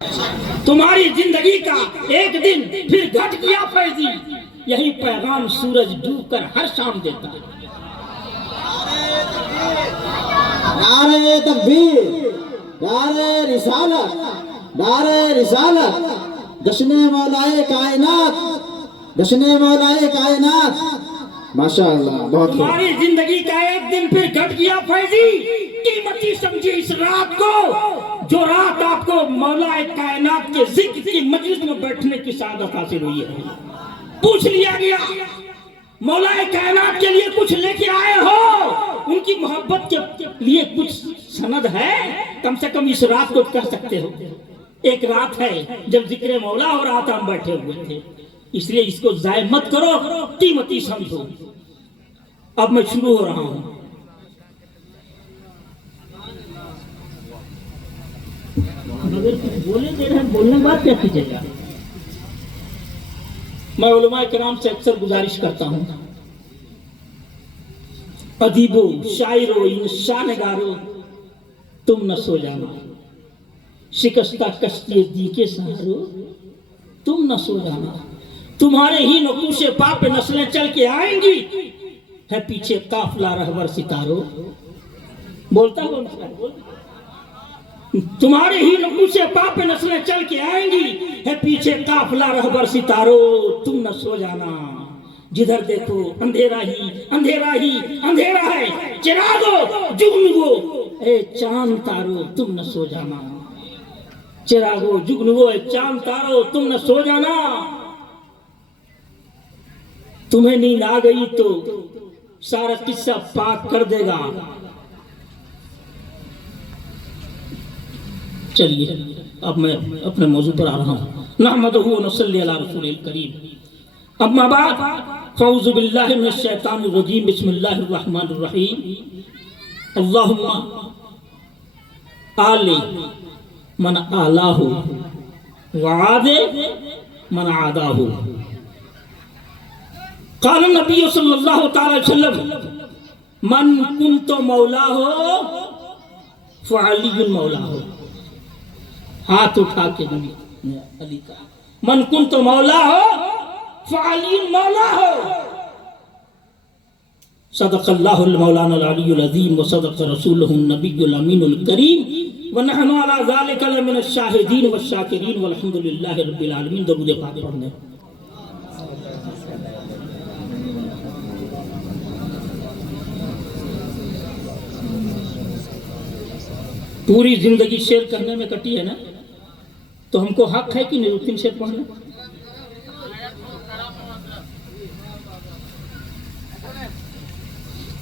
تمہاری زندگی کا ایک دن پھر گھٹ گیا فیضی، یہی پیغام سورج ڈوب کر ہر شام دیتا ہے۔ نعرہ تکبیر، نعرہ رسالت، نعرہ رسالت، جشن مولائے کائنات، جشن مولائے کائنات۔ ماشاءاللہ، بہت خوب۔ تمہاری زندگی کا ایک دن پھر گھٹ گیا فیضی، قیمتی سمجھی اس رات کو، جو رات آپ کو مولا کائنات کے ذکر کی مجلس میں بیٹھنے کی سعادت حاصل ہوئی ہے۔ پوچھ لیا گیا مولا کائنات کے لیے کچھ لے کے آئے ہو، ان کی محبت کے لیے کچھ سند ہے؟ کم سے کم اس رات کو کہہ سکتے ہو۔ ایک رات ہے جب ذکر مولا اور رات ہم بیٹھے ہوئے تھے، اس لیے اس کو ضائع مت کرو، قیمتی سمجھو۔ اب میں شروع ہو رہا ہوں۔ اگر کچھ بولے دے رہے ہیں، بولنے بعد کیا کیجیے گا؟ میں علماء کرام سے اکثر گزارش کرتا ہوں، ادیبو، شاعرو، انشاء نگارو، تم نہ سو جانا، شکستہ کشتی دی کے سہارو، تم نہ سو جانا، تمہارے ہی نقوش پا پہ نسلیں چل کے آئیں گی، ہے پیچھے قافلہ رہبر ستارو۔ بولتا ہوں تمہارے ہی نقوش پا پہ نسلیں چل کے آئیں گی، ہے پیچھے قافلہ رہبر ستارو، تم نہ سو جانا، جدھر دیکھو اندھیرا ہی اندھیرا ہی اندھیرا ہے، چراغو جگنگو اے چاند تارو، تم نہ سو جانا، چراغو جگنگو اے چاند تارو، تم نہ سو جانا۔ تمہیں نیند آ گئی تو سارا قصہ پاک کر دے گا۔ چلیے اب میں اپنے موضوع پر آ رہا ہوں۔ نحمدہ و نصلی علی رسول الکریم، اما بعد، فاعوذ باللہ من الشیطان الرجیم، بسم اللہ الرحمن الرحیم۔ اللہم آلی من آلاہ وعاد من عاداہ۔ قال النبی صلی اللہ تعالی وسلم، من کنت مولاہ فعلی مولاہ۔ ہاتھ اٹھا کے نبی علی کا، من کنت مولا ہو فعلی مولا ہو۔ صدق اللہ المولانا العلی العظیم وصدق رسولہ النبی الامین الکریم، ونحن علی ذالک لمن الشاہدین والشاکرین والحمد للہ رب العالمین۔ درود پاک پڑھنے۔ پوری زندگی شعر کرنے میں کٹی ہے نا، تو ہم کو حق ہے کہ نہیں 3 شعر پڑھنا؟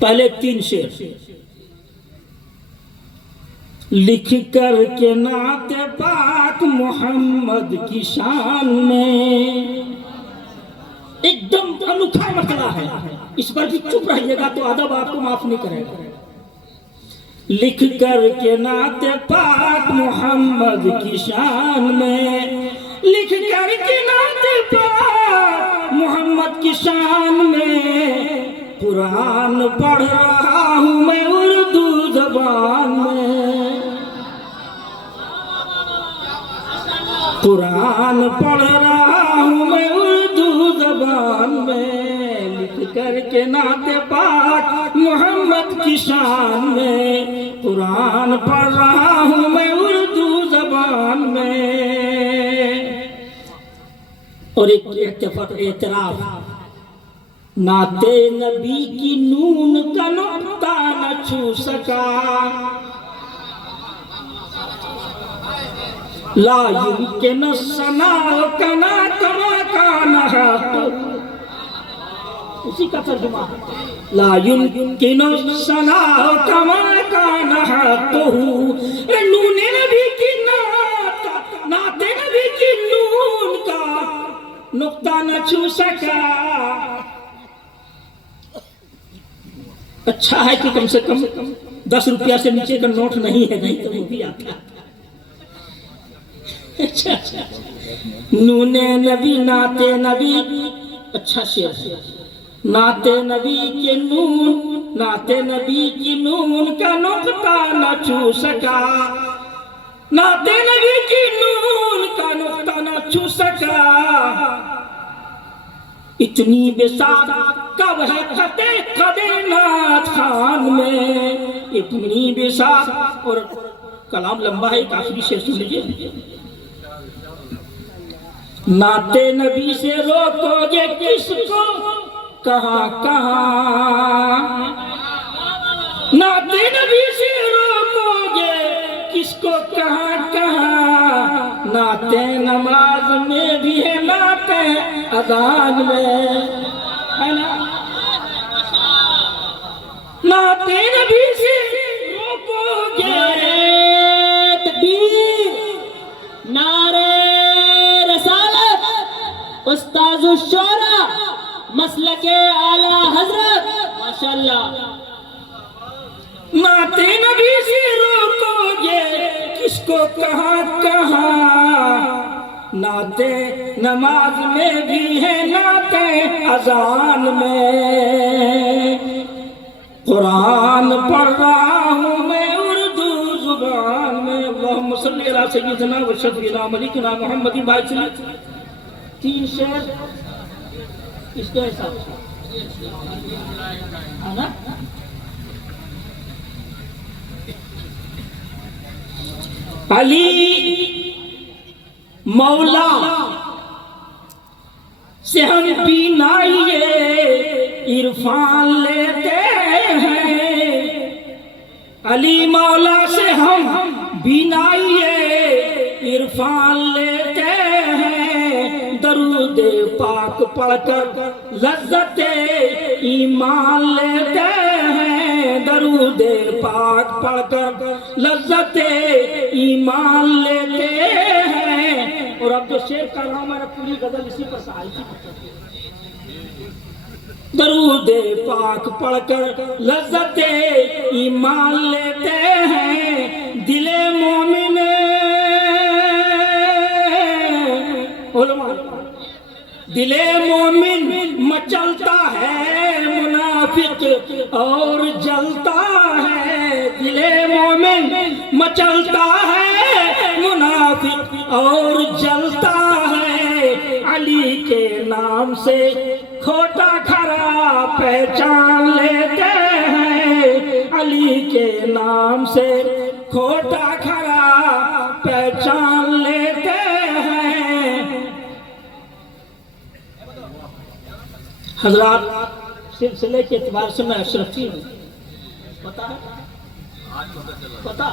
پہلے 3 شعر لکھ کر کے نعت پاک محمد کی شان میں، ایک دم انوکھا مسئلہ ہے، اس پر بھی چپ رہیے گا تو ادب آپ کو معاف نہیں کرے گا۔ لکھ کر کے نعت پاک محمد کی شان میں، لکھ کر کے نعت پاک محمد کی شان میں، قرآن پڑھ رہا ہوں میں اردو زبان میں، قرآن پڑھ رہا ہوں میں اردو زبان میں، لکھ کر کے نعت پاک محمد کی شان میں، قرآن پڑھ رہا ہوں میں اردو زبان میں۔ اور ایک اعتراف، نعت نبی کی نون کا نقطہ نہ چھو سکا، لا يمكن الثناء كما كان حق، اسی کا ترجمہ، لا يمكن الثناء كما كان حقه، نون نبی کی نعت نبی کی نون کا نقطہ نہ چھو سکا۔ اچھا ہے کہ کم سے کم 10 روپیہ سے نیچے کا نوٹ نہیں ہے، نہیں تو وہ بھی آتا۔ اچھا نون نبی نعت نبی، اچھا شعر ہے، نعت نبی کی نون، نعت نبی کی نون کا نقطہ نہ چھو سکا، نعت نبی کی نون सका। इतनी बेसात कब है कदे नाथ खान में, इतनी बेसात। और कलाम लंबा है, एक आखिरी शेर सुन लीजिए। नाते नबी से रोकोगे किसको कहाँ कहाँ, नाते नबी से रोकोगे किसको कहाँ कहाँ। नाते नमाज में भी है, नाते अजान में है ना। नाते नबी से रोकोगे, तकबीर, नारे रसालत, उस्ताज़ुश शोरा, मसलके आला हजरत, माशाअल्लाह। नाते नबी से रोकोगे किसको कहाँ कहाँ। नाते नमाज में भी है, नाते अजान में। कुरान पढ़ रहा हूँ मैं उर्दू जुबान में। अल्लाहुम्मा सल्ली अला सय्यिदिना व शफीना मलिकना मुहम्मदिन। भाई सुनिए 3 शेर इसके हिसाब से है ना। अली मौला से हम बीनाइए इरफान लेते हैं। अली मौला से हम बीनाइए इरफान लेते हैं। दरूद पाक पढ़कर लज्जते ईमान लेते हैं। दरूद पाक पढ़कर लज्जते ईमान लेते हैं। और अब जो शेर कर रहा हूं, मैंने पूरी गजल इसी पर सहाई थी। दरूद पाक पढ़कर लज्जते ईमान लेते हैं। दिले मोमिन दिले मोमिन मचलता है, मुनाफिक और जलता है। दिले मोमिन मचलता है, मुनाफिक और जलता है। अली के नाम से खोटा खरा पहचान लेते हैं। अली के नाम से खोटा खरा पहचान लेते हैं। हजरात, सिलसिले के एतबार से मैं अशरफी हूँ, पता है? पता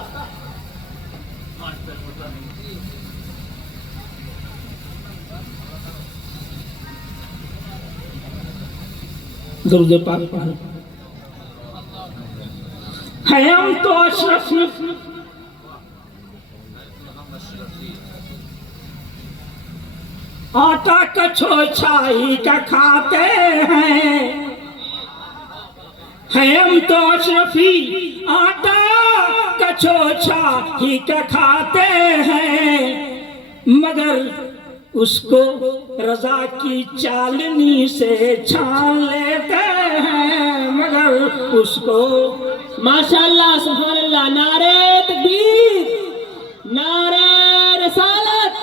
दरूद पाक पढ़ो। है हम तो अशरफी, आटा कछो छाई का खाते हैं। हम तो अशरफी आटा कछो छाई का खाते हैं। मगर उसको रजा की चालनी से छान लेते हैं। मगर उसको माशाअल्लाह, सुभानअल्लाह, नारे तकबीर, नारे रसालत,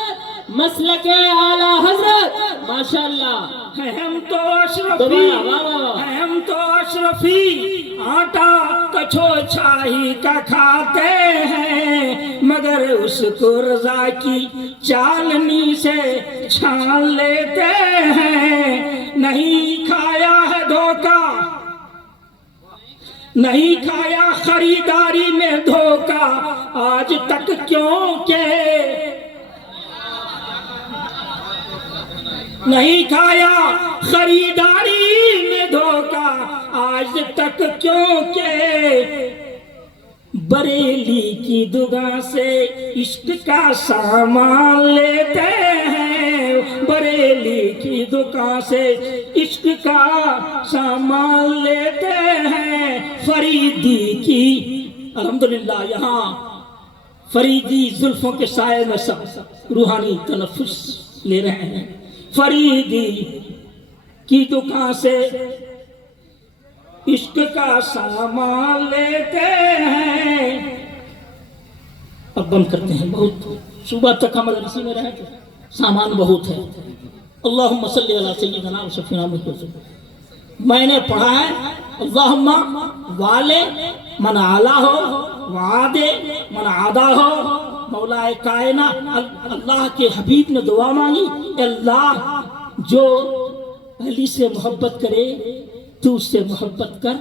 मसलके आला हजरत, माशाअल्लाह। हम तो अशरफी, हम तो अशरफी आटा कछो छाई का खाते हैं। मगर उसको रजा की चालनी से छान लेते हैं। नहीं खाया है धोखा, नहीं खाया खरीदारी में धोखा आज तक, क्योंकि नहीं खाया खरीदारी में धोखा आज तक, क्योंकि बरेली की दुकान से इश्क का सामान लेते हैं। बरेली की दुकान से इश्क का सामान लेते हैं। फरीदी की अल्हम्दुलिल्लाह यहाँ फरीदी जुल्फों के साए में सब रूहानी तनफ्फुस ले रहे हैं। फरीदी की दुकान से इश्क का सामान लेते हैं। अब बंद करते हैं, बहुत सुबह तक हम इसी में रहे थे। सामान बहुत है। अल्लाहुम्मा सल्ली अला सय्यिदना व शफीना मुहम्मद। मैंने पढ़ा है अल्लाहुम्मा वाले मन आला हो, वादे मन आदा हो। मौलाए कायना अल्लाह के हबीब ने दुआ मांगी, अल्लाह जो अली से मोहब्बत करे तू उससे मोहब्बत कर,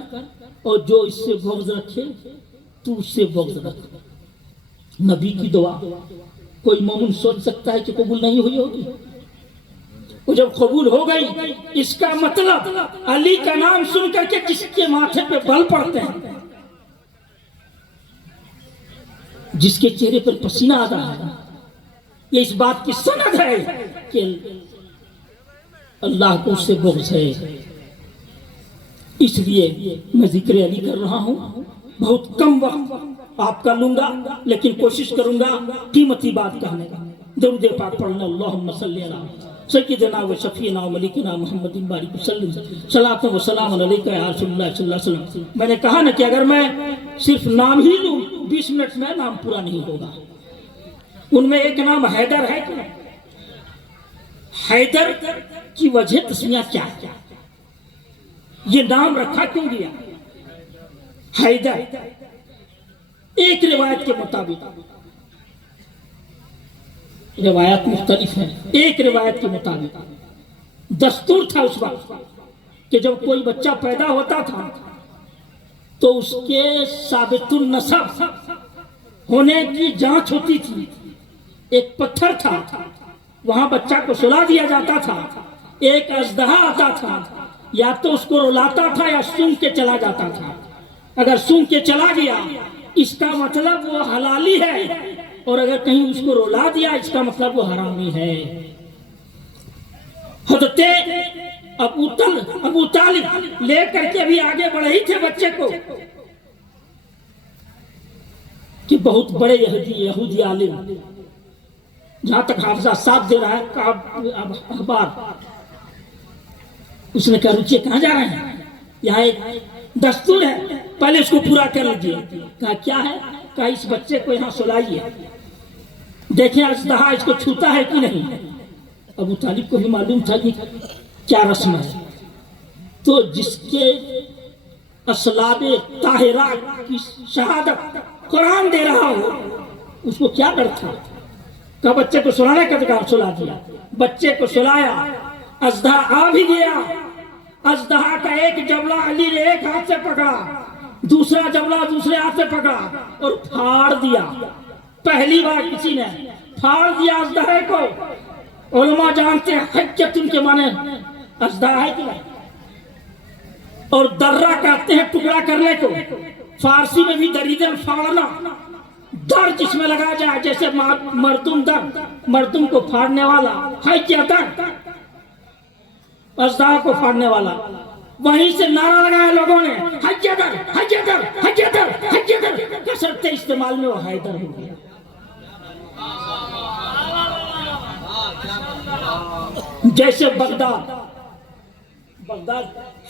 और जो इससे बुग़्ज़ रखे तू उससे बुग़्ज़ रख। नबी की दुआ कोई मोमिन सोच सकता है कि कबूल नहीं हुई होगी? वो जब कबूल हो गई, इसका मतलब अली का नाम सुन करके जिसके माथे पे बल पड़ते हैं, जिसके चेहरे पर पसीना आता है, ये इस बात की सनद है कि अल्लाह को उससे बुग़्ज़ है। इसलिए मैं जिक्र अली कर रहा हूं। बहुत कम वक्त आपका लूंगा, लेकिन कोशिश करूंगा कीमती बात कहने का। दरूद पाक पढ़ना, अल्लाहुम्मा सल्ली अला सय्यिदना व शफीना व मलिकिना मुहम्मदिन बारिक वसल्लम सलातो व सलाम अलैका या रसूलुल्लाह सल्लल्लाहु अलैहि वसल्लम। मैंने कहा ना कि अगर मैं सिर्फ नाम ही लूं 20 मिनट में नाम पूरा नहीं होगा। उनमें एक नाम हैदर है कि हैदर की वजह तस्मिया क्या क्या, ये नाम रखा क्यों गया हैदर? एक रिवायत के मुताबिक, रिवायत मुख्तलिफ है, एक रिवायत के मुताबिक दस्तूर था उस वक्त कि जब कोई बच्चा पैदा होता था तो उसके साबितुन नसब होने की जांच होती थी। एक पत्थर था, वहां बच्चा को सुला दिया जाता था। एक अजदहा आता था, या तो उसको रुलाता था या सूंघ के चला जाता था। अगर सूंघ के चला गया इसका मतलब वो हलाली है, और अगर कहीं उसको रुला दिया इसका मतलब वो हरामी है। हज़रते अबू तालिब लेकर के अभी आगे बढ़े ही थे बच्चे को कि बहुत बड़े यहूदी आलिम, जहां तक हाफिज़ा साथ दे रहा है अखबार, उसने कहा रुचिए कहाँ जा रहे हैं? यहाँ एक दस्तूर है, पहले इसको पूरा कर लीजिए। कहा क्या है? कहा इस बच्चे को यहाँ सुलाइए, देखें अजदहा इसको छूता है कि नहीं। अबू तालिब को भी मालूम था कि क्या रस्म है, तो जिसके असलाबे ताहिरा की शहादत कुरान दे रहा हो उसको क्या डर था? कहा बच्चे को सुलाने का तो सुला दिया, बच्चे को सुलाया। अजदहा आ भी गया। अजदहा का एक जबला अली ने एक हाथ से पकड़ा, दूसरा जबला दूसरे हाथ से पकड़ा और फाड़ दिया। पहली बार किसी ने फाड़ दिया अजदहे को। उलमा जानते हैं हज्जतुन के माने अजदहा है कि नहीं, और दर्रा कहते हैं टुकड़ा करने को। फारसी में भी दरीदन फाड़ना, दर जिसमें लगा जाए, जैसे मर्दुम दर, मर्दुम को फाड़ने वाला, हज्जतन अजदहा को फाड़ने वाला। वहीं से नारा लगाया लोगों ने, हज्जतर हज्जतर हज्जतर हज्जतर, कसरते इस्तेमाल में वो हैदर हो गया। जैसे बगदाद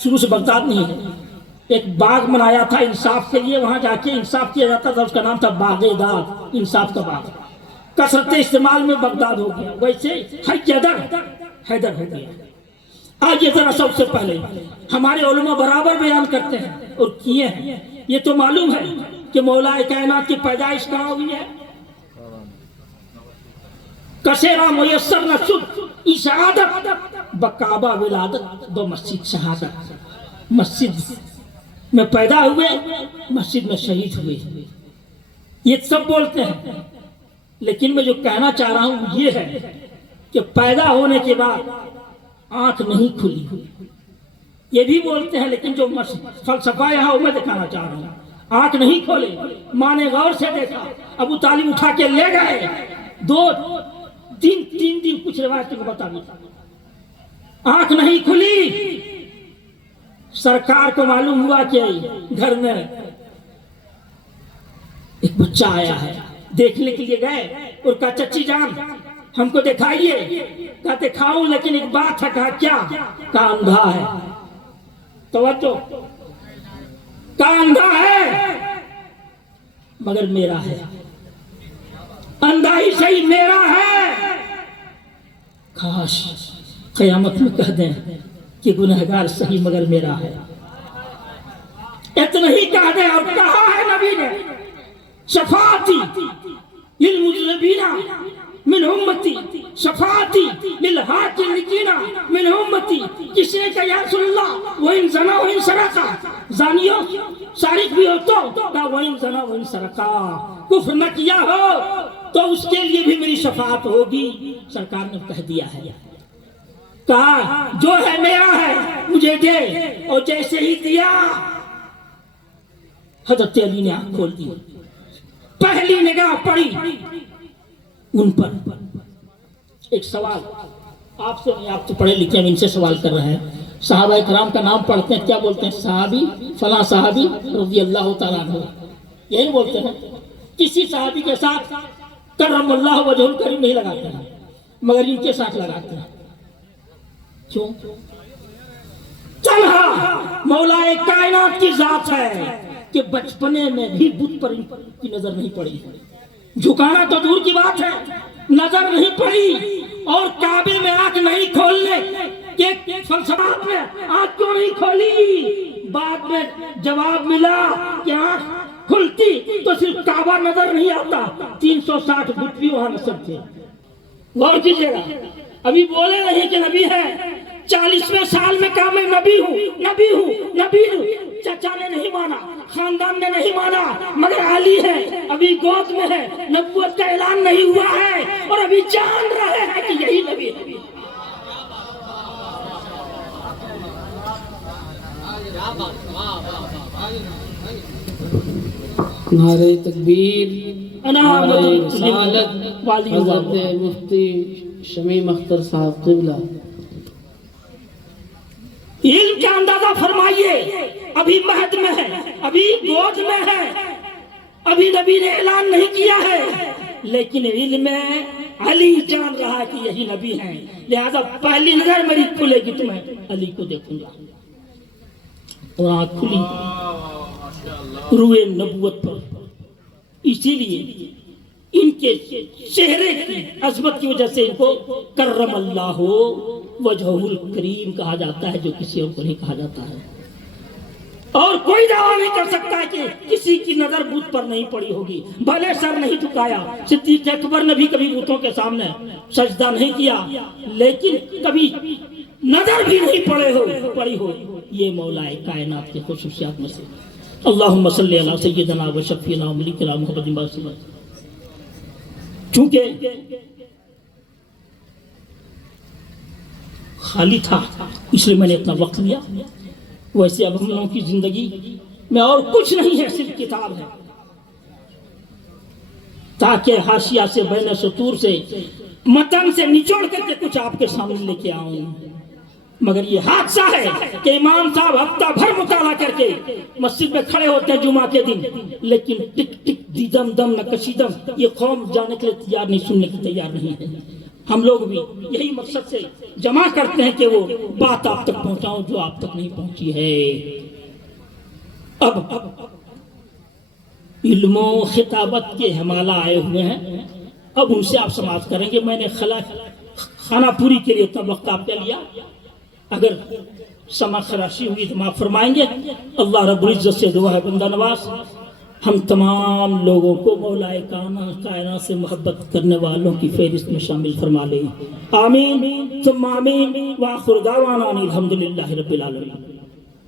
शुरू से बगदाद नहीं है, एक बाग बनाया था इंसाफ के लिए, वहां जाके इंसाफ किया जाता था, उसका नाम था बागेदाद, इंसाफ का बाग। कसरते इस्तेमाल में बगदाद हो गया, वैसे हैदर हो गया। आज ये जरा सबसे पहले हमारे उलमा बराबर बयान करते हैं और किए हैं। ये तो मालूम है कि मौलाए कायनात की पैदाइश कहाँ हुई है? कसेरा मुयस्सर नसुद इशादत बकाबा विलादत, दो मस्जिद शहादत। मस्जिद में पैदा हुए, मस्जिद में शहीद हुए, ये सब बोलते हैं। लेकिन मैं जो कहना चाह रहा हूं ये है कि पैदा होने के बाद आंख नहीं खुली, ये भी बोलते हैं। लेकिन जो फलसफा यहाँ मैं दिखाना चाह रहा हूँ, आंख नहीं खोले, माँ ने गौर से देखा, अबू तालिब उठा के ले गए। 2-3 दिन कुछ रिवायत को बता देता, आंख नहीं खुली। सरकार को मालूम हुआ कि घर में एक बच्चा आया है, देखने के लिए गए और कहा चच्ची जान हमको दिखाइए। कहा दिखाऊं, लेकिन एक बात है। कहा क्या? कहा अंधा है। तवज्जो, कहा अंधा है मगर मेरा है। अंधा ही सही, मेरा है। काश क़यामत में कह दें कि गुनहगार सही मगर मेरा है। इतना ही कह दें। और कहा है नबी ने, शफाती लिल मुज़नबीना मिन उम्मती, शफाती लिल हाकिमीना मिन उम्मती। किसी ने कहा या रसूलल्लाह वो इन ज़ना वो इन सरका, जानियो सारिक भी हो तो ना, वो इन ज़ना वो इन सरका, कुफ्र न किया हो तो उसके लिए भी मेरी शफाअत होगी। सरकार ने कह दिया है, कहा जो है मेरा है मुझे दे। और जैसे ही दिया हज़रत अली ने आंख खोल दी, पहली निगाह पड़ी उन पर। एक सवाल आपसे, आप तो पढ़े लिखे हैं, इनसे सवाल कर रहे हैं। सहाबा इकराम का नाम पढ़ते हैं, क्या बोलते हैं? सहाबी फला सहाबी रज़ी अल्लाह तआला अन्हु, यही बोलते हैं। किसी सहाबी के साथ करमल्लाहु वजहुल करीम नहीं लगाते हैं, मगर इनके साथ लगाते हैं। क्यों? तन्हा मौलाए कायनात की जात है कि बचपने में भी बुत पर इनकी नजर नहीं पड़ी। झुकाना तो दूर की बात है, नजर नहीं पड़ी। और काबे में आंख नहीं खोलने के फलसफा में आंख क्यों नहीं खोली? बाद में जवाब मिला कि आंख खुलती तो सिर्फ काबा नजर नहीं आता, 360 बुत भी वहां नजर थे। गौर कीजिएगा, अभी बोले नहीं कि नबी है। 40वें साल में कहा मैं नबी हूँ, नबी हूँ, नबी हूँ। चाचा ने नहीं माना, खानदान ने नहीं माना, मगर अली है, अभी गोद में है, नबूवत का ऐलान नहीं हुआ है और अभी जान रहे हैं कि यही नबी है। नारे तकबीर, नारे रिसालत, वाली हज़रत मुफ्ती शमीम अख्तर साहब क़िबला। इल्म का अंदाजा फरमाइए, अभी महद में है, अभी गोद में है, अभी नबी ने ऐलान नहीं किया है, लेकिन इल्म में अली जान रहा है कि यही नबी है। लिहाजा पहली नजर मेरी खुलेगी तो मैं अली को देखूंगा। और आँख खुली रुए नबूवत पर। इसीलिए इनके चेहरे की अजमत की वजह से इनको करमल्लाहु वजहुल करीम कहा जाता है, जो किसी और को नहीं कहा जाता है। और कोई दावा नहीं कर सकता है कि किसी की नजर बुत पर नहीं पड़ी होगी। भले सर नहीं झुकाया, सिद्दीक अकबर ने भी कभी बुतों के सामने सजदा नहीं किया, लेकिन कभी नजर भी नहीं पड़ी हो। ये मौलाए कायनात के खुसूसियात में से। अल्लाहुम्मा सल्ली अला सय्यिदना व शफ़ीना मलिकना मुहम्मदिन वसल्लम। चूंकि खाली था इसलिए मैंने इतना वक्त लिया। वैसे अब हम लोगों की जिंदगी में और कुछ नहीं है, सिर्फ किताब है, ताकि हाशिया से बैन सतूर से मतन से निचोड़ करके कुछ आपके सामने लेके आऊं। मगर ये हादसा है कि इमाम साहब हफ्ता भर मुताला करके मस्जिद में खड़े होते हैं जुमा के दिन, लेकिन टिक टिक दीदम दम नकशीदम ये कौम जाने के लिए तैयार नहीं, सुनने की तैयार नहीं है। हम लोग भी यही मकसद से जमा करते हैं कि वो बात आप तक पहुंचाऊं जो आप तक नहीं पहुंची है। अब इल्मो खिताबत के हमाला आए हुए हैं, अब उनसे आप समाप्त करेंगे। मैंने खाना पूरी के लिए इतना वक्त आपने लिया, अगर समा खराशी हुई तो माफ फरमाएंगे। अल्लाह रब्बुल इज्जत से दुआ है बंदा नवाज हम तमाम लोगों को मौलाए कायनात से मोहब्बत करने वालों की फहरिस्त में शामिल फरमा ले। आमीन सुम्मा आमीन। व आखिर दावाना अनिल हम्दुलिल्लाहि रब्बिल आलमीन।